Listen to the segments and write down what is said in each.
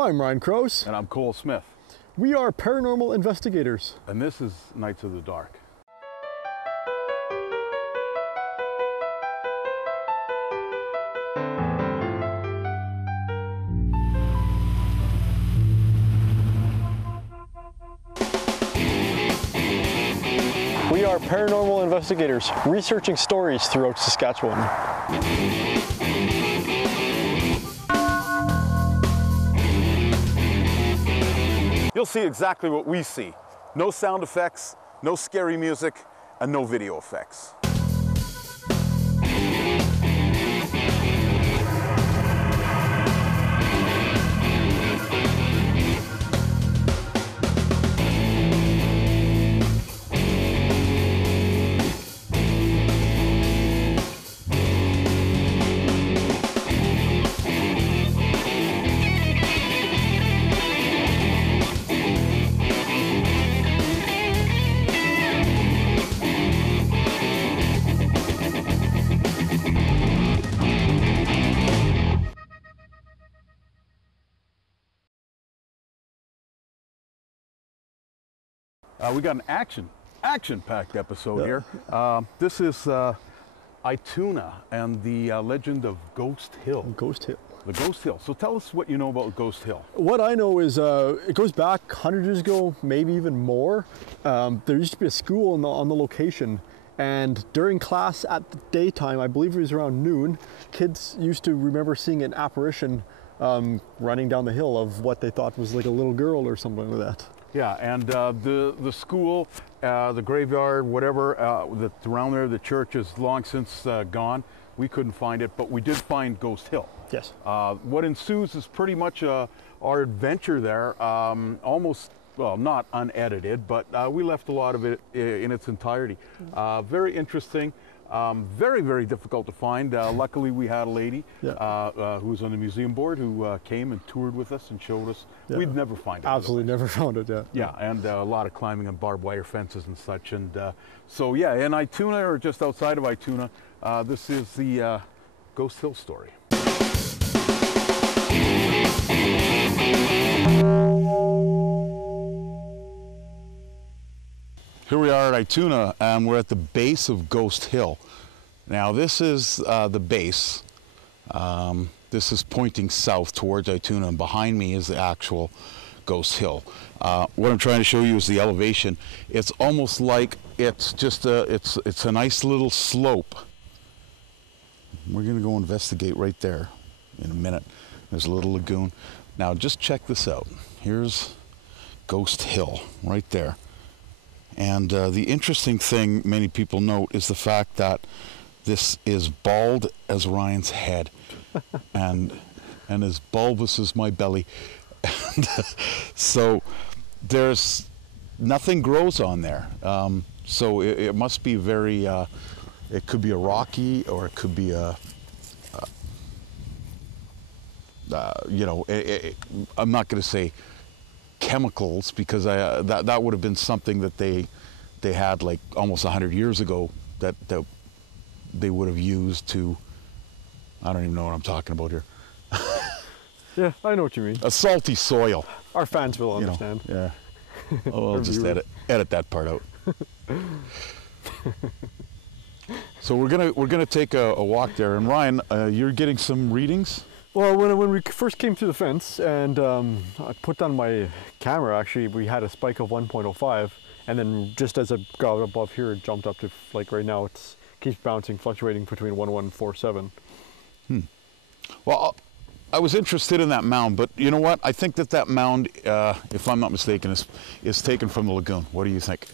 I'm Ryan Crouse. And I'm Cole Smith. We are paranormal investigators. And this is Nights of the Dark. We are paranormal investigators researching stories throughout Saskatchewan. You'll see exactly what we see. No sound effects, no scary music, and no video effects. We got an action-packed episode here. This is Ituna and the legend of Ghost Hill. Ghost Hill. The Ghost Hill. So tell us what you know about Ghost Hill. What I know is it goes back 100 years ago, maybe even more. There used to be a school on the location, and during class at the daytime, I believe it was around noon, kids used to remember seeing an apparition running down the hill of what they thought was like a little girl or something like that. Yeah, and the school, the graveyard, whatever, that's around there, the church is long since gone. We couldn't find it, but we did find Ghost Hill. Yes. What ensues is pretty much our adventure there, almost, well, not unedited, but we left a lot of it in its entirety. Very interesting. Very, very difficult to find. Luckily, we had a lady who was on the museum board who came and toured with us and showed us. Yeah. We'd never find it. Absolutely never found it, yeah. Yeah, and a lot of climbing on barbed wire fences and such. And so, yeah, in Ituna, or just outside of Ituna, this is the Ghost Hill story. Here we are at Ituna, and we're at the base of Ghost Hill. Now this is the base. This is pointing south towards Ituna, and behind me is the actual Ghost Hill. What I'm trying to show you is the elevation. It's almost like it's just it's a nice little slope. We're gonna go investigate right there in a minute. There's a little lagoon. Now just check this out. Here's Ghost Hill right there. And the interesting thing many people note is the fact that this is bald as Ryan's head and as bulbous as my belly. And, so there's nothing grows on there. So it must be very, it could be a rocky, or it could be a, you know, I'm not going to say chemicals, because that would have been something that they had like almost 100 years ago that they would have used to, I don't even know what I'm talking about here. Yeah, I know what you mean. A salty soil. Our fans will understand. You know, yeah. Oh, I'll just edit that part out. So we're gonna take a walk there, and Ryan, you're getting some readings. Well, when we first came through the fence and I put down my camera, actually, we had a spike of 1.05, and then just as I got above here, it jumped up to, like right now, it keeps bouncing, fluctuating between 1147. Well, I was interested in that mound, but you know what? I think that mound, if I'm not mistaken, is taken from the lagoon. What do you think?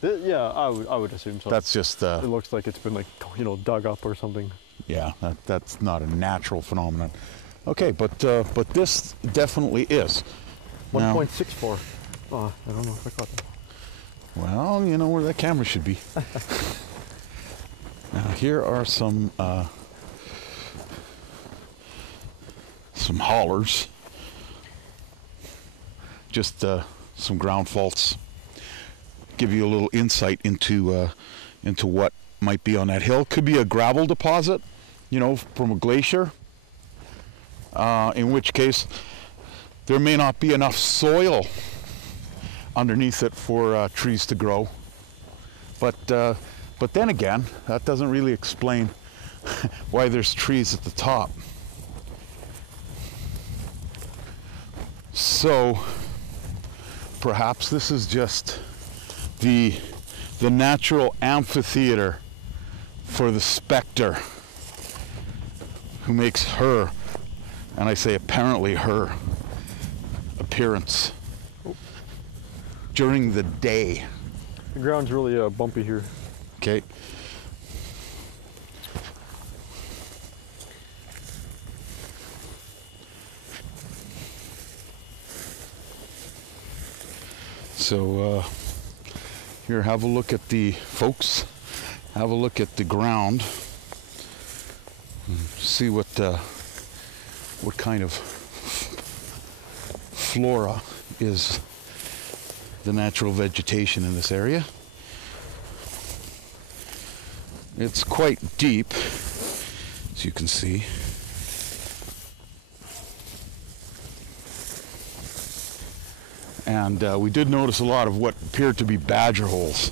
Yeah, I would assume so. That's just... it looks like it's been, like, you know, dug up or something. Yeah, that's not a natural phenomenon. Okay, but this definitely is. 1.64. Oh, I don't know if I caught that. Well, you know where that camera should be. Now here are some hollers. Just some ground faults. Give you a little insight into what might be on that hill. Could be a gravel deposit, you know, from a glacier. In which case, there may not be enough soil underneath it for trees to grow. But then again, that doesn't really explain why there's trees at the top. So perhaps this is just the natural amphitheater for the specter who makes her, and I say apparently her, appearance during the day. The ground's really bumpy here. Okay. So here, have a look at the folks. Have a look at the ground. See what kind of flora is the natural vegetation in this area. It's quite deep, as you can see. And we did notice a lot of what appeared to be badger holes.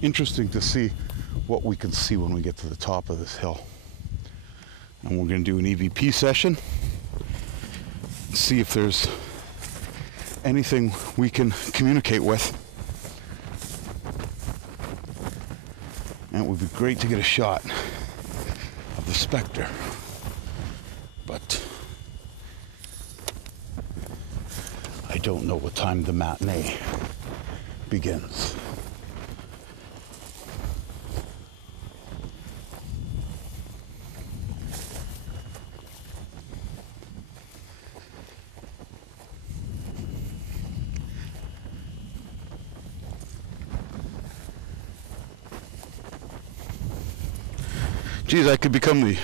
Interesting to see what we can see when we get to the top of this hill. And we're going to do an EVP session, see if there's anything we can communicate with. And it would be great to get a shot of the specter. But I don't know what time the matinee begins. Geez, I could become the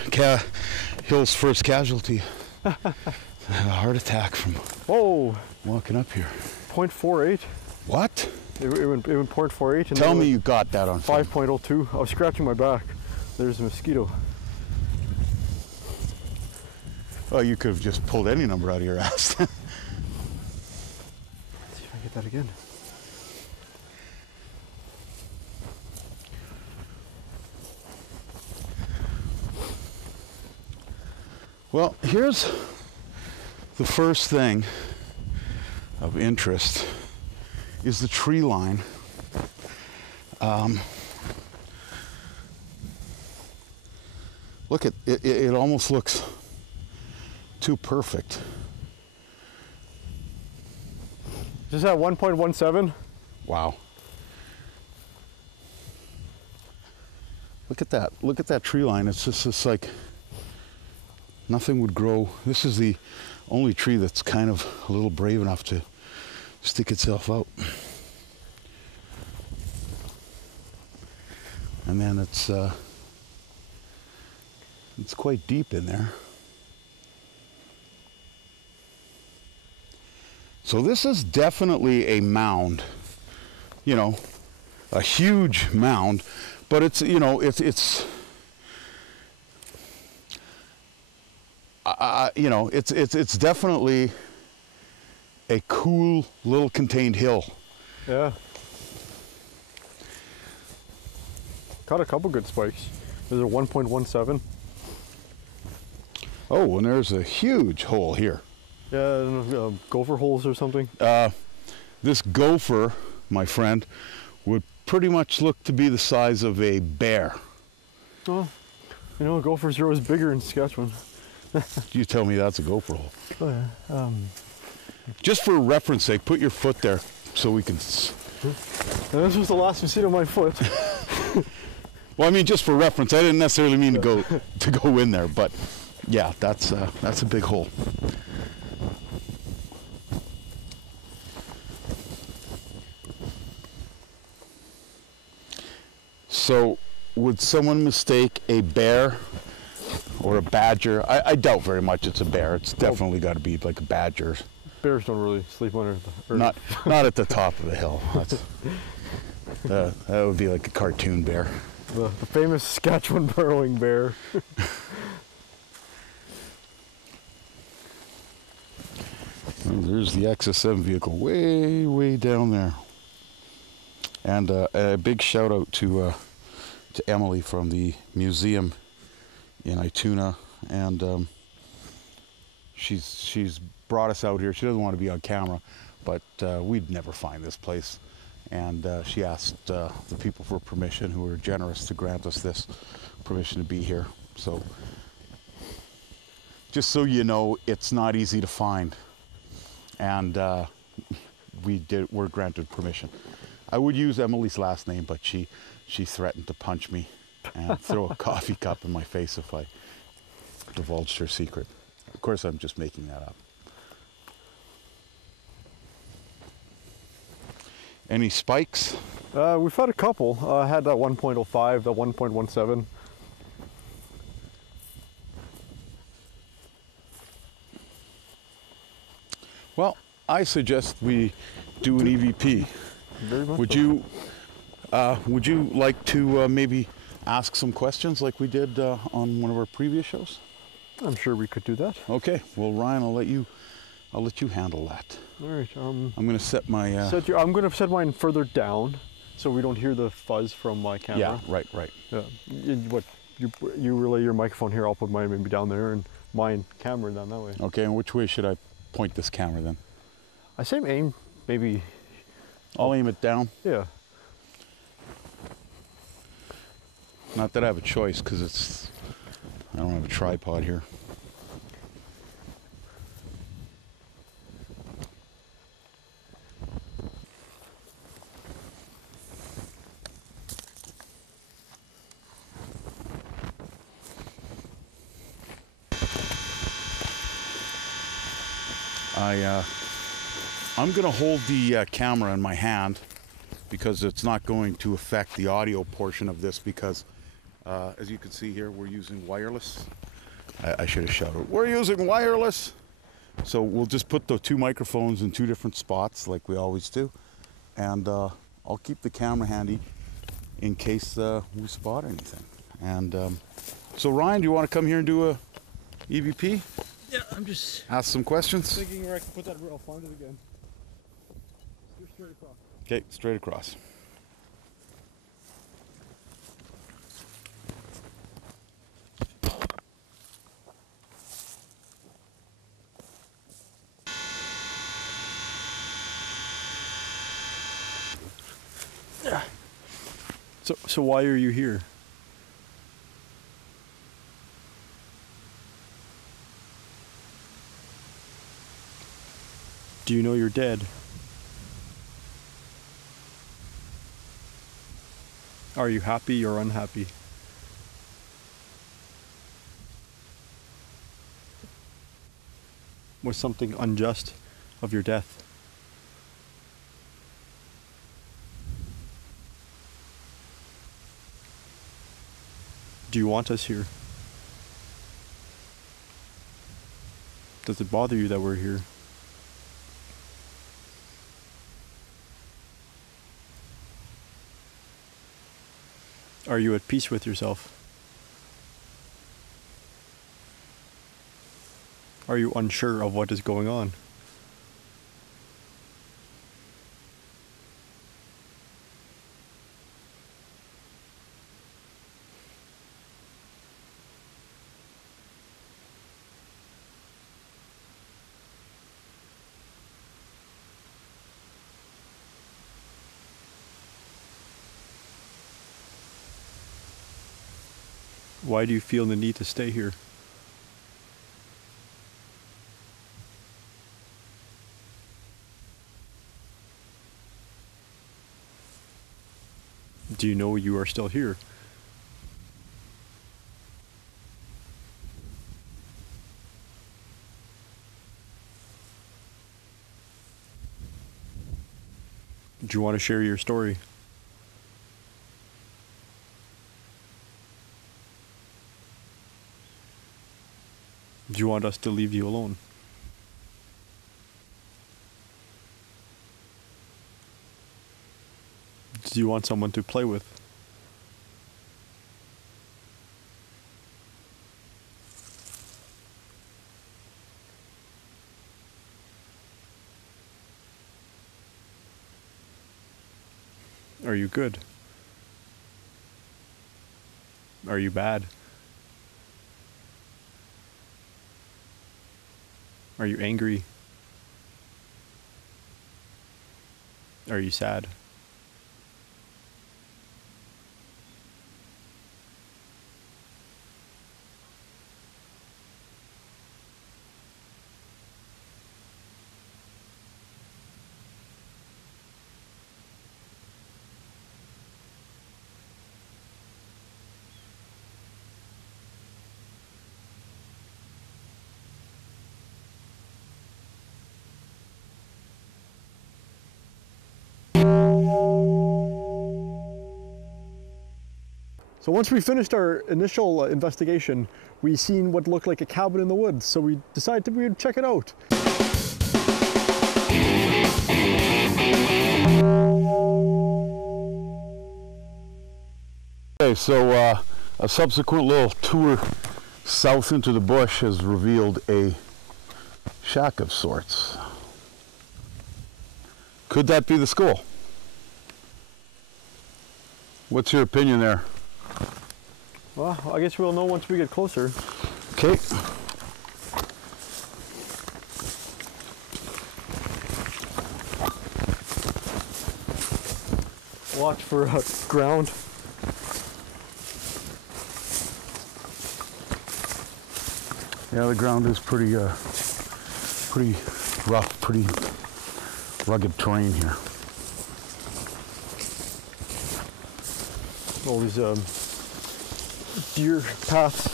hill's first casualty. A heart attack from walking up here. 0.48. What? It went 0.48. And tell me you got that on film. 5.02. I was scratching my back. There's a mosquito. Oh, you could have just pulled any number out of your ass. Let's see if I get that again. Well, here's the first thing of interest is the tree line. Look at it, it almost looks too perfect. Is that 1.17? Wow. Look at that. Look at that tree line. It's like nothing would grow. This is the only tree that's kind of a little brave enough to stick itself out. And then it's quite deep in there. So this is definitely a mound, you know, a huge mound, but it's, you know, it's you know, it's definitely a cool little contained hill. Yeah. Caught a couple good spikes. There's a 1.17. Oh, and there's a huge hole here. Yeah, I don't know, gopher holes or something. This gopher, my friend, would pretty much look to be the size of a bear. Oh, you know, gophers are always bigger in Saskatchewan. You tell me that's a gopher hole. Oh yeah. Just for reference sake, put your foot there so we can. And this was the last mosquito on my foot. Well, I mean, just for reference, I didn't necessarily mean to go in there, but yeah, that's a big hole. So, would someone mistake a bear or a badger? I doubt very much it's a bear. It's definitely got to be like a badger. Bears don't really sleep under the earth. Not at the top of the hill. That would be like a cartoon bear. The famous Saskatchewan burrowing bear. Oh, there's the XSM vehicle way down there. And a big shout out to Emily from the museum in Ituna, and she's brought us out here. She doesn't want to be on camera, but we'd never find this place, and she asked the people for permission, who were generous to grant us this permission to be here. So just so you know, it's not easy to find, and we're granted permission. I would use Emily's last name, but she threatened to punch me and throw a coffee cup in my face if I divulged her secret. Of course, I'm just making that up. Any spikes? We've had a couple. I had that 1.05, that 1.17. Well, I suggest we do an EVP. Very much Would so. you like to maybe ask some questions like we did on one of our previous shows? I'm sure we could do that. Okay. Well, Ryan, I'll let you handle that. All right. I'm going to set my. I'm going to set mine further down, so we don't hear the fuzz from my camera. Yeah. Right. Yeah. You relay your microphone here. I'll put mine maybe down there, and mine camera down that way. Okay. And which way should I point this camera then? I say aim maybe. I'll aim it down. Yeah. Not that I have a choice, because I don't have a tripod here. I'm going to hold the camera in my hand, because it's not going to affect the audio portion of this, because as you can see here, we're using wireless. I should have shouted, we're using wireless! So we'll just put the two microphones in two different spots like we always do, and I'll keep the camera handy in case we spot anything. And so Ryan, do you want to come here and do a EVP? Yeah, I'm just Ask some questions? thinking where I can put that. I'll find it again. You're straight across. Okay, straight across. Yeah. So why are you here? Do you know you're dead? Are you happy or unhappy? Was something unjust of your death? Do you want us here? Does it bother you that we're here? Are you at peace with yourself? Are you unsure of what is going on? Why do you feel the need to stay here? Do you know you are still here? Do you want to share your story? Do you want us to leave you alone? Do you want someone to play with? Are you good? Are you bad? Are you angry? Are you sad? So once we finished our initial investigation, we seen what looked like a cabin in the woods, so we decided we would check it out. Okay, so a subsequent little tour south into the bush has revealed a shack of sorts. Could that be the school? What's your opinion there? Well, I guess we'll know once we get closer. Okay. Watch for ground. Yeah, the ground is pretty rough, pretty rugged terrain here. All these deer paths.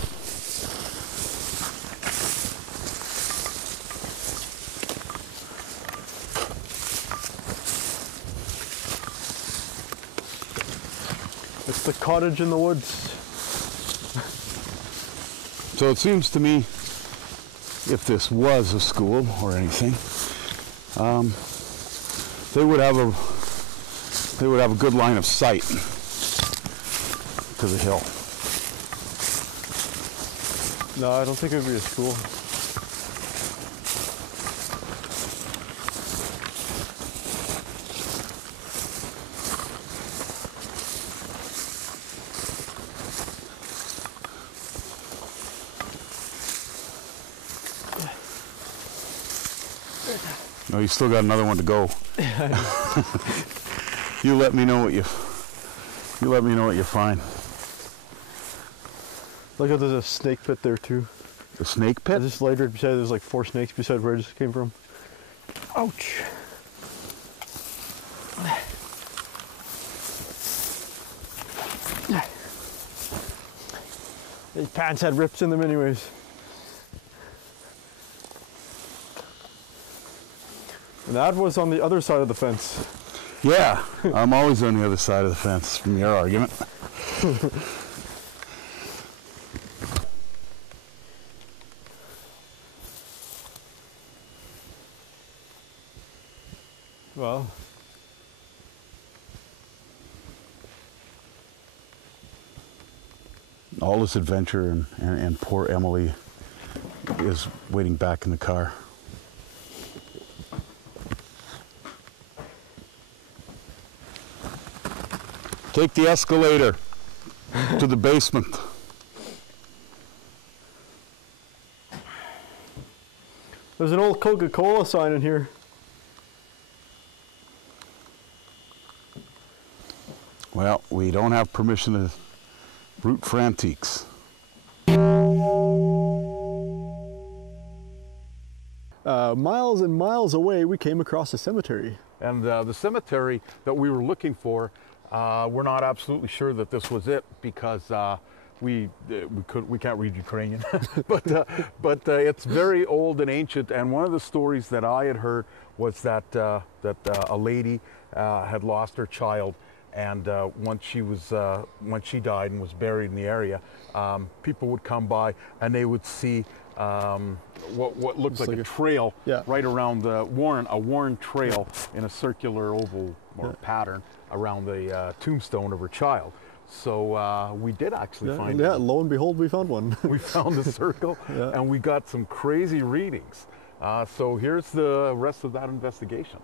It's the cottage in the woods. So it seems to me, if this was a school or anything, they would have a good line of sight to the hill. No, I don't think it would be a school. No, you still got another one to go. You let me know what you find. Look how there's a snake pit there too. The snake I pit? just laid right beside, there's like 4 snakes beside where I just came from. Ouch. These pants had rips in them anyways. And that was on the other side of the fence. Yeah, I'm always on the other side of the fence from your argument. Well, all this adventure and poor Emily is waiting back in the car. Take the escalator to the basement. there's an old Coca-Cola sign in here. Well, we don't have permission to root for antiques. Miles and miles away, we came across a cemetery. And the cemetery that we were looking for, we're not absolutely sure that this was it because we can't read Ukrainian, but it's very old and ancient. And one of the stories that I had heard was that a lady had lost her child And once she died and was buried in the area, people would come by and they would see what looked like a trail right around a worn trail in a circular oval or pattern around the tombstone of her child. So we did actually find it. Yeah, lo and behold, we found one. We found a circle and we got some crazy readings. So here's the rest of that investigation.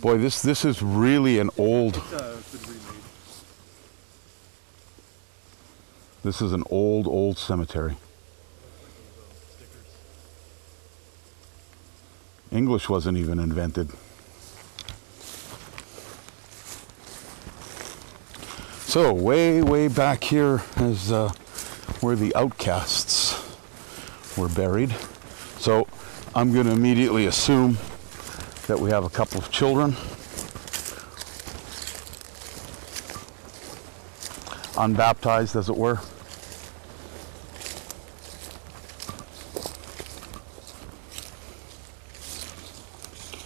Boy, this is really an old. This is an old cemetery. English wasn't even invented. So way back here is where the outcasts were buried. So I'm going to immediately assume that we have a couple of children, unbaptized as it were.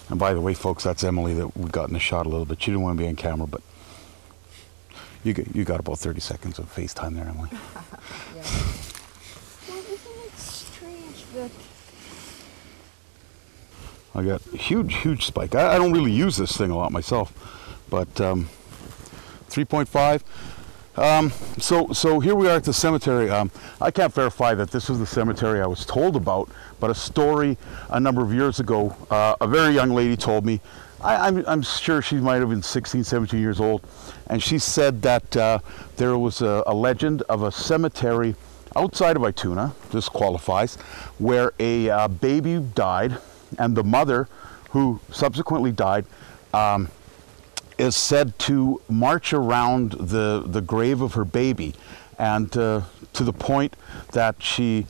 And by the way, folks, that's Emily that we got in the shot a little bit. She didn't want to be on camera, but you got about 30 seconds of FaceTime there, Emily. Yeah. Well, isn't it strange that I got huge spike. I don't really use this thing a lot myself, but 3.5. So here we are at the cemetery. I can't verify that this is the cemetery I was told about, but a story a number of years ago, a very young lady told me. I'm sure she might have been 16, 17 years old, and she said that there was a legend of a cemetery outside of Ituna, this qualifies, where a baby died, and the mother, who subsequently died, is said to march around the grave of her baby, and to the point that she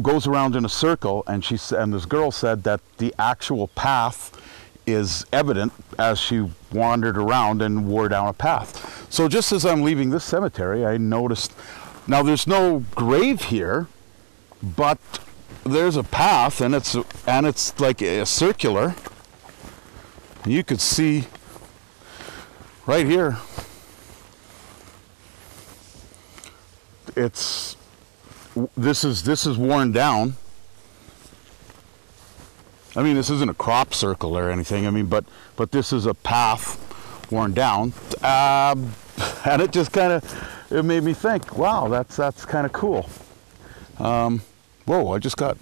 goes around in a circle, and this girl said that the actual path is evident as she wandered around and wore down a path. So just as I'm leaving this cemetery, I noticed, now there's no grave here, but there's a path, and it's like a circular. You could see right here, this is worn down. I mean, this isn't a crop circle or anything. I mean, but this is a path worn down, and it just it made me think, wow, that's kind of cool. Whoa, I just got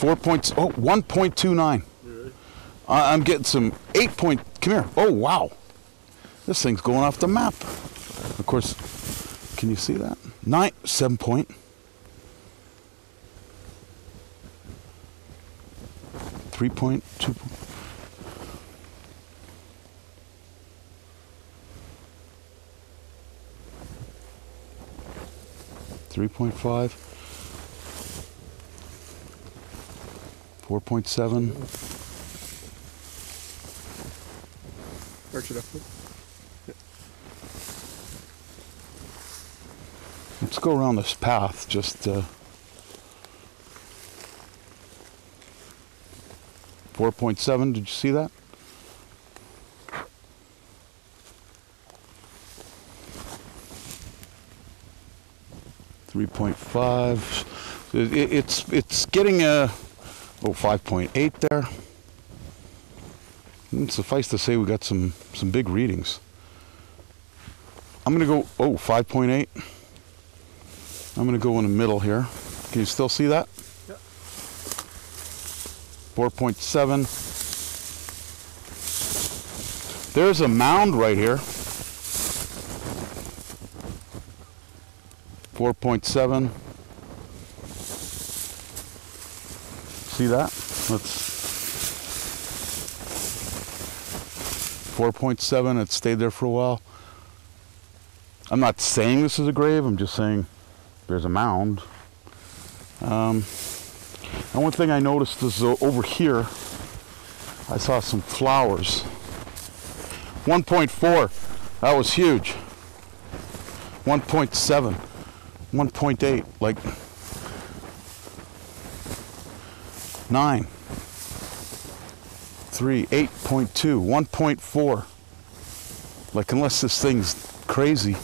1.29. I'm getting some 8 point, come here. Oh, wow. This thing's going off the map. Of course, can you see that? 7 point. 3.2. 3.5. 4.7. Arch it up. Let's go around this path, just 4.7, did you see that? .5. It's getting a 5.8 there. And suffice to say, we got some big readings. I'm gonna go 5.8. I'm gonna go in the middle here. Can you still see that? Yep. 4.7. There's a mound right here. 4.7. See that? Let's 4.7. It stayed there for a while. I'm not saying this is a grave. I'm just saying there's a mound. And one thing I noticed is over here, I saw some flowers. 1.4. That was huge. 1.7, 1.8, like 9, 3, 8.2, 1.4. Like, unless this thing's crazy.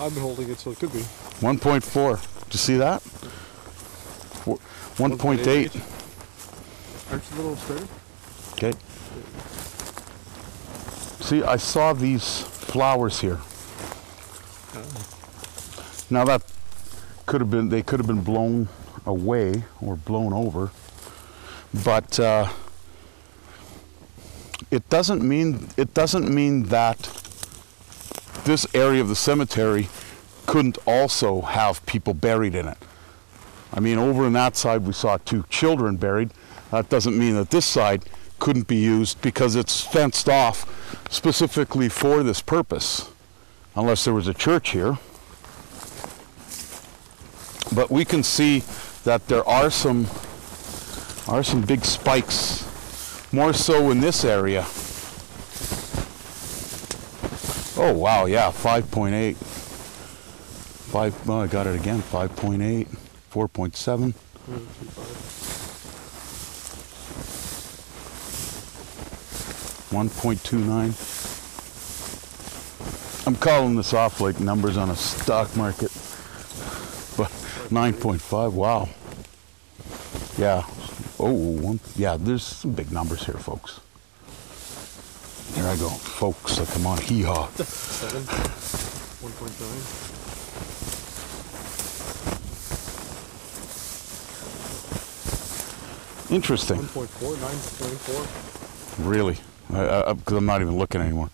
I've been holding it, so it could be. 1.4. Did you see that? 1.8. Aren't you a little straighter? Okay. See, I saw these flowers here. Now that could have been, they could have been blown away or blown over, but it doesn't mean that this area of the cemetery couldn't also have people buried in it. I mean, over on that side we saw 2 children buried. That doesn't mean that this side couldn't be used because it's fenced off specifically for this purpose, unless there was a church here. But we can see that there are some big spikes, more so in this area. Oh wow, yeah, 5.8. 5, well, I got it again, 5.8, 4.7. 1.29. I'm calling this off like numbers on a stock market, but 9.5, wow. Yeah, yeah, there's some big numbers here, folks. Here I go, folks, like I'm on hee-haw. 7, 1.9. Interesting. 1.4, 9.4. Really? Because I'm not even looking anymore.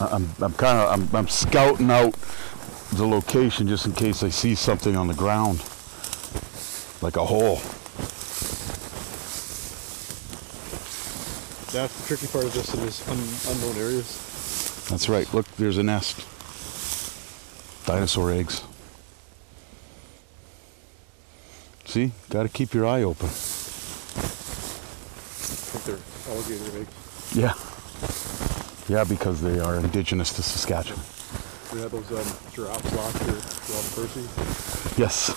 I'm scouting out the location just in case I see something on the ground, like a hole. That's the tricky part of this in these unknown areas. That's right. Look, there's a nest. Dinosaur eggs. See? Got to keep your eye open. I think they're alligator eggs. Yeah. Yeah, because they are indigenous to Saskatchewan. We had those giraffes last year, Wild Percy. Yes.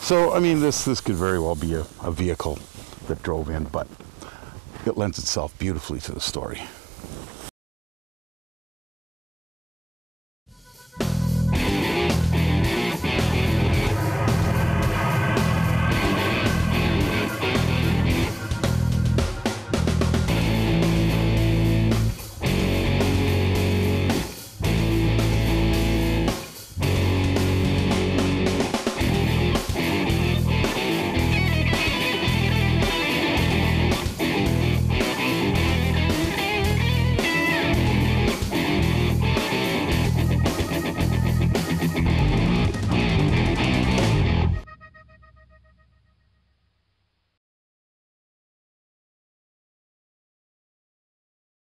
So, I mean, this could very well be a vehicle that drove in, but it lends itself beautifully to the story.